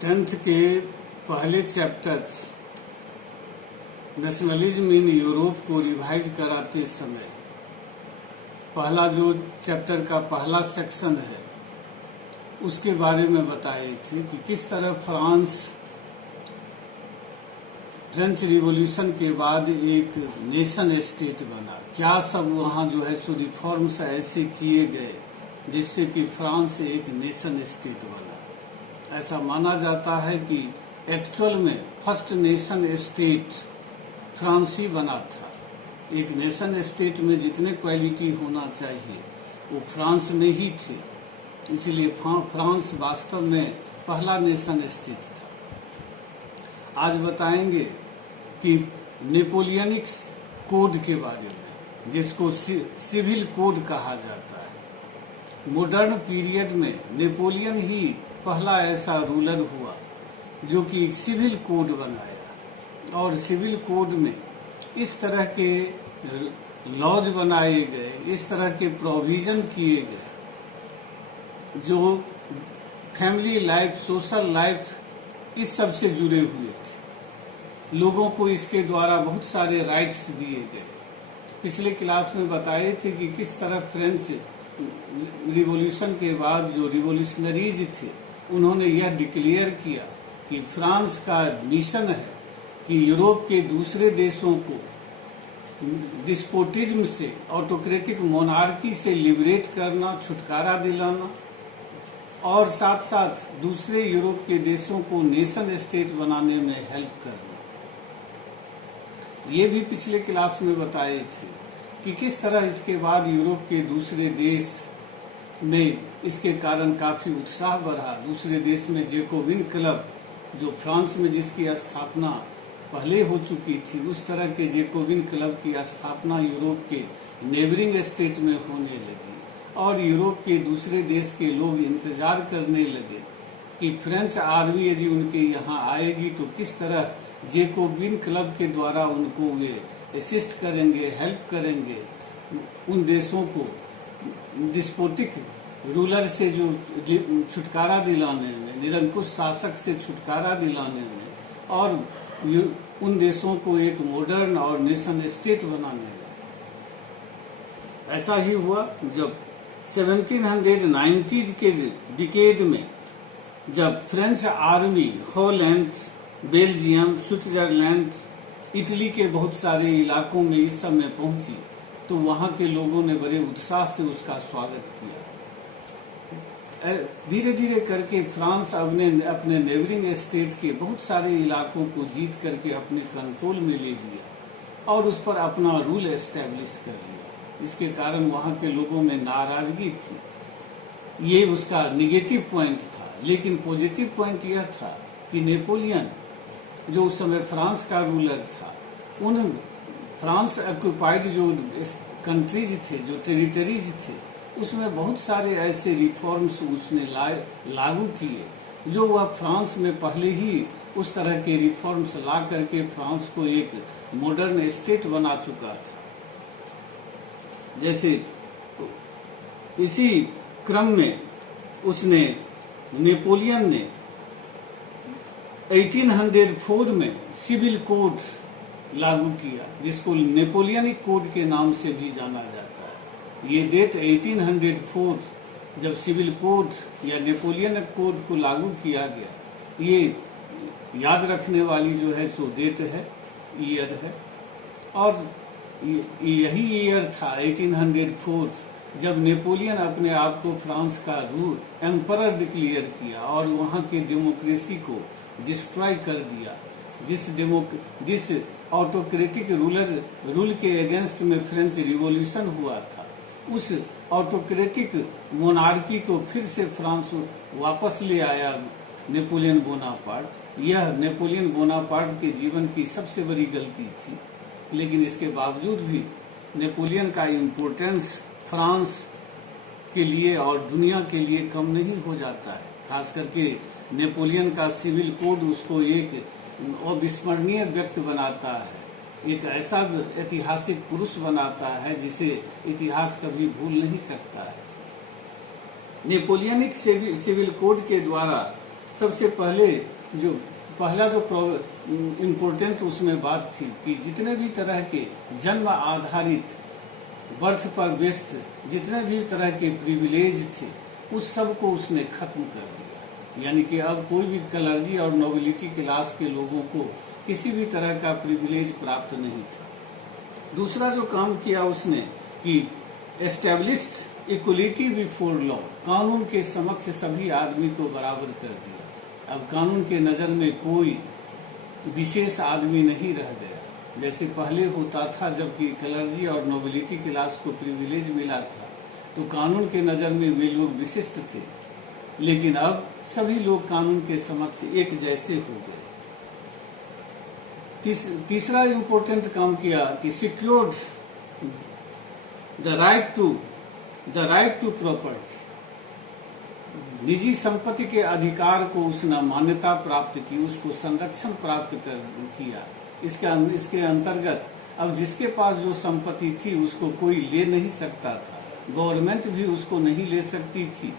Tenth के पहले chapter nationalism in Europe को रिवाइज कराते समय पहला जो चैप्टर का पहला सेक्शन है उसके बारे में बताए थे कि किस तरह फ्रेंच रिवॉल्यूशन के बाद एक नेशन स्टेट बना, क्या सब वहाँ जो है सो रिफॉर्म्स ऐसे किए गए जिससे कि फ्रांस एक नेशन स्टेट बना। ऐसा माना जाता है कि एक्चुअल में फर्स्ट नेशन स्टेट फ्रांस ही बना था। एक नेशन स्टेट में जितने क्वालिटी होना चाहिए वो फ्रांस में ही थे, इसलिए फ्रांस वास्तव में पहला नेशन स्टेट था। आज बताएंगे कि नेपोलियनिक कोड के बारे में, जिसको सिविल कोड कहा जाता है। मॉडर्न पीरियड में नेपोलियन ही पहला ऐसा रूलर हुआ जो कि एक सिविल कोड बनाया, और सिविल कोड में इस तरह के लॉज बनाए गए, इस तरह के प्रोविजन किए गए जो फैमिली लाइफ, सोशल लाइफ इस सब से जुड़े हुए थे। लोगों को इसके द्वारा बहुत सारे राइट्स दिए गए। पिछले क्लास में बताए थे कि किस तरह फ्रेंच रिवॉल्यूशन के बाद जो रिवॉल्यूशनरीज थे उन्होंने यह डिक्लेयर किया कि फ्रांस का मिशन है कि यूरोप के दूसरे देशों को डिस्पोटिज्म से, ऑटोक्रेटिक मोनार्की से लिबरेट करना, छुटकारा दिलाना, और साथ साथ दूसरे यूरोप के देशों को नेशन स्टेट बनाने में हेल्प करना। ये भी पिछले क्लास में बताए थे कि किस तरह इसके बाद यूरोप के दूसरे देश में इसके कारण काफी उत्साह बढ़ा। दूसरे देश में जैकोबिन क्लब, जो फ्रांस में जिसकी स्थापना पहले हो चुकी थी, उस तरह के जैकोबिन क्लब की स्थापना यूरोप के नेबरिंग स्टेट में होने लगी, और यूरोप के दूसरे देश के लोग इंतजार करने लगे कि फ्रेंच आर्मी यदि उनके यहाँ आएगी तो किस तरह जैकोबिन क्लब के द्वारा उनको वे असिस्ट करेंगे, हेल्प करेंगे, उन देशों को डिस्पोटिक रूलर से जो छुटकारा दिलाने में, निरंकुश शासक से छुटकारा दिलाने में, और उन देशों को एक मॉडर्न और नेशन स्टेट बनाने में। ऐसा ही हुआ जब 1790s के डिकेड में जब French army Holland, Belgium, Switzerland, Italy के बहुत सारे इलाकों में इस समय पहुंची तो वहां के लोगों ने बड़े उत्साह से उसका स्वागत किया। धीरे धीरे करके फ्रांस अपने नेबरिंग स्टेट के बहुत सारे इलाकों को जीत करके अपने कंट्रोल में ले लिया और उस पर अपना रूल एस्टेब्लिश कर लिया। इसके कारण वहां के लोगों में नाराजगी थी। ये उसका निगेटिव पॉइंट था, लेकिन पॉजिटिव पॉइंट यह था कि नेपोलियन जो उस समय फ्रांस का रूलर था, उन फ्रांस ऑक्युपाइड जो कंट्रीज थे, जो टेरिटरीज थे, उसमें बहुत सारे ऐसे रिफॉर्म्स उसने लागू किए जो वह फ्रांस में पहले ही उस तरह के रिफॉर्म्स ला करके फ्रांस को एक मॉडर्न स्टेट बना चुका था। जैसे इसी क्रम में नेपोलियन ने 1804 में सिविल कोड लागू किया, जिसको नेपोलियनिक कोड के नाम से भी जाना जाता है। ये डेट 1804 जब सिविल कोड या नेपोलियनिक कोड को लागू किया गया, ये याद रखने वाली जो है सो डेट है, ईयर है। और यही ईयर था 1804 जब नेपोलियन अपने आप को फ्रांस का एम्परर डिक्लेयर किया और वहां के डेमोक्रेसी को डिस्ट्रॉय कर दिया। जिस ऑटोक्रेटिक रूल के अगेंस्ट में फ्रेंच रिवॉल्यूशन हुआ था, उस ऑटोक्रेटिक मोनार्की को फिर से फ्रांस वापस ले आया नेपोलियन बोनापार्ट। यह नेपोलियन बोनापार्ट के जीवन की सबसे बड़ी गलती थी, लेकिन इसके बावजूद भी नेपोलियन का इम्पोर्टेंस फ्रांस के लिए और दुनिया के लिए कम नहीं हो जाता है। खास करके नेपोलियन का सिविल कोड उसको एक अविस्मरणीय व्यक्ति बनाता है, एक ऐसा ऐतिहासिक पुरुष बनाता है जिसे इतिहास कभी भूल नहीं सकता है। नेपोलियनिक सिविल कोड के द्वारा सबसे पहले जो पहला जो इम्पोर्टेंट उसमें बात थी कि जितने भी तरह के जन्म आधारित बर्थ पर बेस्ड जितने भी तरह के प्रिविलेज थे उस सब को उसने खत्म कर दिया। यानी कि अब कोई भी क्लर्जी और नोबिलिटी क्लास के लोगों को किसी भी तरह का प्रिविलेज प्राप्त नहीं था। दूसरा जो काम किया उसने कि एस्टेब्लिश्ड इक्वलिटी बिफोर लॉ, कानून के समक्ष सभी आदमी को बराबर कर दिया। अब कानून के नजर में कोई विशेष आदमी नहीं रह गया जैसे पहले होता था। जबकि क्लर्जी और नोबिलिटी क्लास को प्रिविलेज मिला था तो कानून के नजर में वे लोग विशिष्ट थे, लेकिन अब सभी लोग कानून के समक्ष एक जैसे हो गए। तीसरा इम्पोर्टेंट काम किया कि secured the right to property, निजी संपत्ति के अधिकार को उसने मान्यता प्राप्त की, उसको संरक्षण प्राप्त किया। इसके अंतर्गत अब जिसके पास जो संपत्ति थी उसको कोई ले नहीं सकता था, गवर्नमेंट भी उसको नहीं ले सकती थी।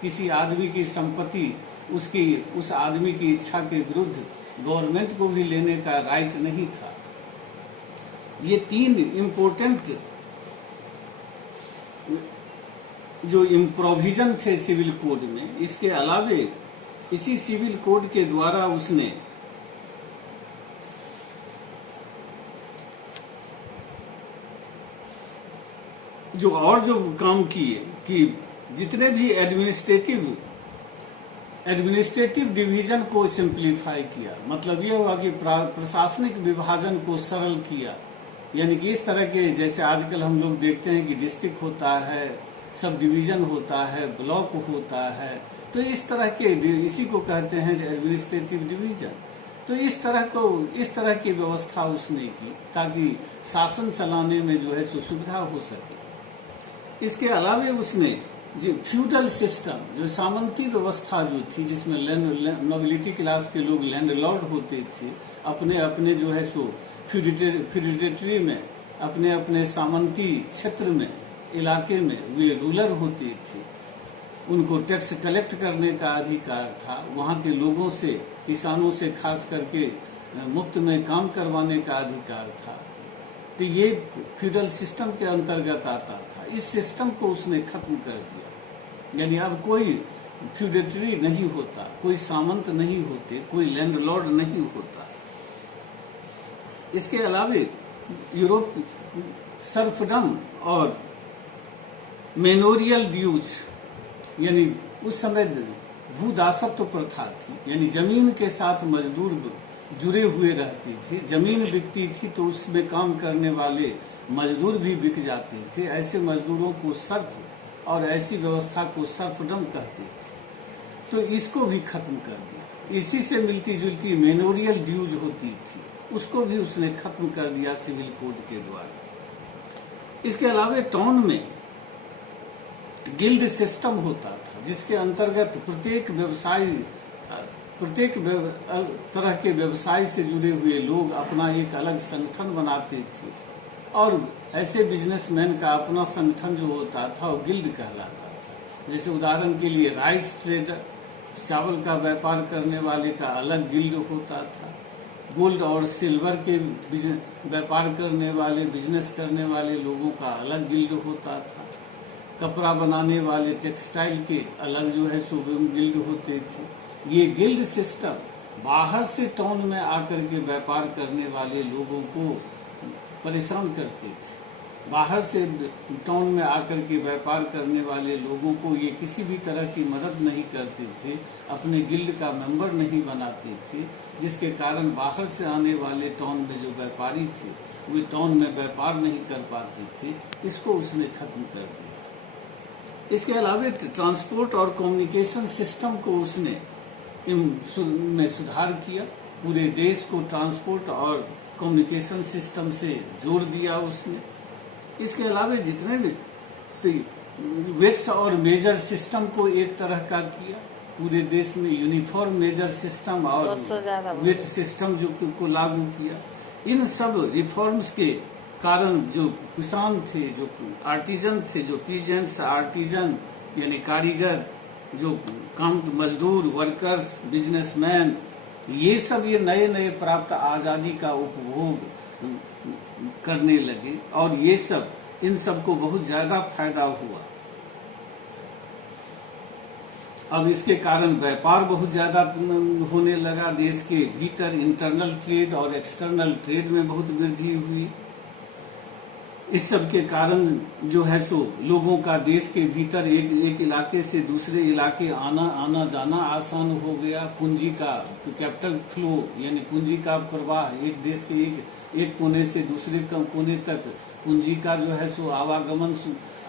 किसी आदमी की संपत्ति उस आदमी की इच्छा के विरुद्ध गवर्नमेंट को भी लेने का राइट नहीं था। ये तीन इम्पोर्टेंट जो प्रोविजन थे सिविल कोड में। इसके अलावे इसी सिविल कोड के द्वारा उसने जो काम किए कि जितने भी एडमिनिस्ट्रेटिव डिवीजन को सिंप्लीफाई किया। मतलब ये हुआ कि प्रशासनिक विभाजन को सरल किया। यानी कि इस तरह के जैसे आजकल हम लोग देखते हैं कि डिस्ट्रिक्ट होता है, सब डिवीजन होता है, ब्लॉक होता है, तो इस तरह के इसी को कहते हैं एडमिनिस्ट्रेटिव डिवीजन। तो इस तरह की व्यवस्था उसने की ताकि शासन चलाने में जो है सुविधा हो सके। इसके अलावे उसने जो फ्यूडल सिस्टम, जो सामंती व्यवस्था जो थी जिसमें नोबिलिटी क्लास के लोग लैंडलॉर्ड होते थे, अपने अपने जो है सो फ्यूडिटरी में अपने अपने सामंती क्षेत्र में इलाके में वे रूलर होते थे। उनको टैक्स कलेक्ट करने का अधिकार था, वहाँ के लोगों से, किसानों से खास करके मुफ्त में काम करवाने का अधिकार था। तो ये फ्यूडल सिस्टम के अंतर्गत आता था। इस सिस्टम को उसने खत्म कर दिया। यानी अब कोई फ्यूडेटरी नहीं होता, कोई सामंत नहीं होते, कोई लैंडलॉर्ड नहीं होता। इसके अलावे यूरोप सर्फडम और मेनोरियल ड्यूज, यानी उस समय भूदासत्व प्रथा थी, यानी जमीन के साथ मजदूर जुड़े हुए रहती थी। जमीन बिकती थी तो उसमें काम करने वाले मजदूर भी बिक जाते थे। ऐसे मजदूरों को सर्फ और ऐसी व्यवस्था को सर्फडम कहते थे। तो इसको भी खत्म कर दिया। इसी से मिलती जुलती मेनोरियल ड्यूज होती थी, उसको भी उसने खत्म कर दिया सिविल कोड के द्वारा। इसके अलावे टाउन में गिल्ड सिस्टम होता था जिसके अंतर्गत प्रत्येक तरह के व्यवसाय से जुड़े हुए लोग अपना एक अलग संगठन बनाते थे और ऐसे बिजनेसमैन का अपना संगठन जो होता था वो गिल्ड कहलाता था। जैसे उदाहरण के लिए राइस ट्रेडर, चावल का व्यापार करने वाले का अलग गिल्ड होता था। गोल्ड और सिल्वर के व्यापार करने वाले, बिजनेस करने वाले लोगों का अलग गिल्ड होता था। कपड़ा बनाने वाले, टेक्सटाइल के अलग जो है सो गिल्ड होते थे। ये गिल्ड सिस्टम बाहर से टाउन में आकर के व्यापार करने वाले लोगों को परेशान करते थे। बाहर से टाउन में आकर के व्यापार करने वाले लोगों को ये किसी भी तरह की मदद नहीं करते थे, अपने गिल्ड का मेंबर नहीं बनाते थे, जिसके कारण बाहर से आने वाले टाउन में जो व्यापारी थे वे टाउन में व्यापार नहीं कर पाते थे। इसको उसने खत्म कर दिया। इसके अलावा ट्रांसपोर्ट और कम्युनिकेशन सिस्टम को उसने में सुधार किया। पूरे देश को ट्रांसपोर्ट और कम्युनिकेशन सिस्टम से जोड़ दिया उसने। इसके अलावा जितने भी वेट्स और मेजर सिस्टम को एक तरह का किया। पूरे देश में यूनिफॉर्म मेजर सिस्टम और वेट सिस्टम जो को लागू किया। इन सब रिफॉर्म्स के कारण जो किसान थे, जो आर्टिजन थे, जो पीजेंट्स आर्टिजन यानी कारीगर जो काम मजदूर, वर्कर्स, बिजनेसमैन, ये सब ये नए नए प्राप्त आजादी का उपभोग करने लगे और ये सब इन सबको बहुत ज्यादा फायदा हुआ। अब इसके कारण व्यापार बहुत ज्यादा होने लगा। देश के भीतर इंटरनल ट्रेड और एक्सटर्नल ट्रेड में बहुत वृद्धि हुई। इस सब के कारण जो है सो लोगों का देश के भीतर एक इलाके से दूसरे इलाके आना जाना आसान हो गया। पूंजी का कैपिटल फ्लो यानी पूंजी का प्रवाह एक देश के एक कोने से दूसरे कोने तक पूंजी का जो है सो आवागमन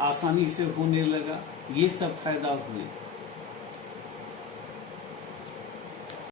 आसानी से होने लगा। ये सब फायदा हुए।